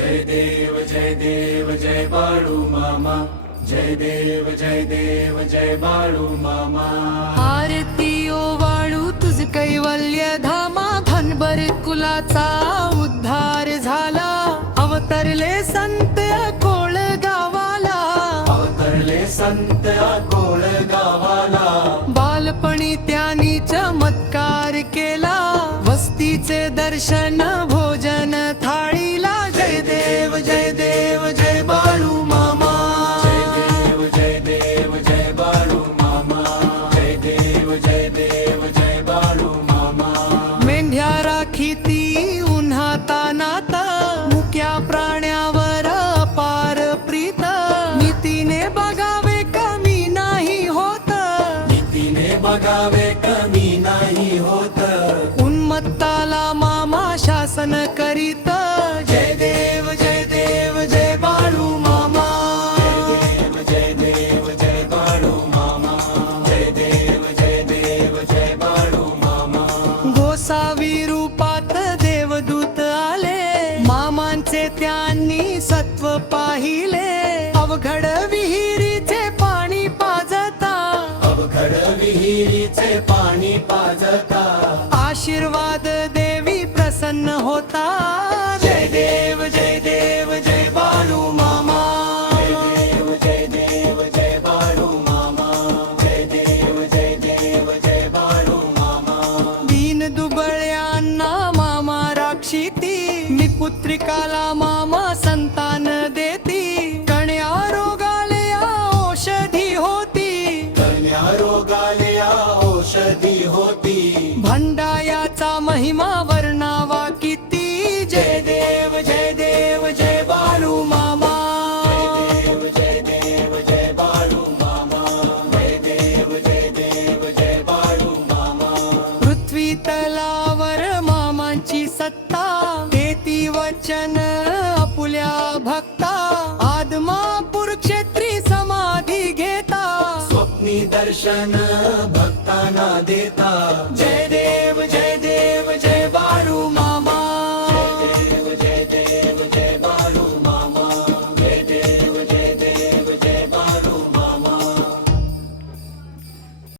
जय देव जय बाळू मामा, जय देव जय बाळू मामा. आरती ओवाळू तुझ कैवल्य धामा, धनभर कुलाचा उद्धार झाला. अवतरले संत कोळ गावाला, अवतरले संत कोळ गावाला. बालपणी त्यांनी चमत्कार केला, वस्तीचे दर्शन भोजन थाळीला. जय देव जय बाळू मामा, जय देव जय बाळू मामा, जय देव जय बाळू मामा. मेंढ्या राखीती उन्हा तानात, मुक्या प्राण्यावर अपार प्रीत. नीतीने बघावे कमी नाही होत, नीतीने बघावे कमी नाही होत. उन्मत्ताला मामा शासन करीत. जय देव जय बाळू मामा, जय देव जय बाळू मामा, जय देव जय बाळू मामा. गोसावी रूपात देवदूत आले, मामांचे त्यांनी सत्व पाहिले. अवघड विहिरीचे पाणी पाजता, अवघड विहिरीचे पाणी पाजता. आशीर्वाद देवी प्रसन्न होता. जय देव जय बाळू मामा, जय देव जय बाळू मामा, जय देव जय बाळू मामा. दीन दुबळ्यांना मामा राक्षिती, निपुत्रिकाला मामा संतान देती. कण्या रोगाले औषधी होती, कन्या रोगाले औषधी होती. भंडायाचा महिमा वर्णावा किती. जय देव जय बाळू मामा, जय देव जय बाळू मामा, जय देव जय बाळू मामा. पृथ्वी तलावर मामांची सत्ता, देती वचन आपुल्या भक्ता. आदमापूर क्षेत्री समाधी घेता, स्वप्नी दर्शन भक्तांना देता.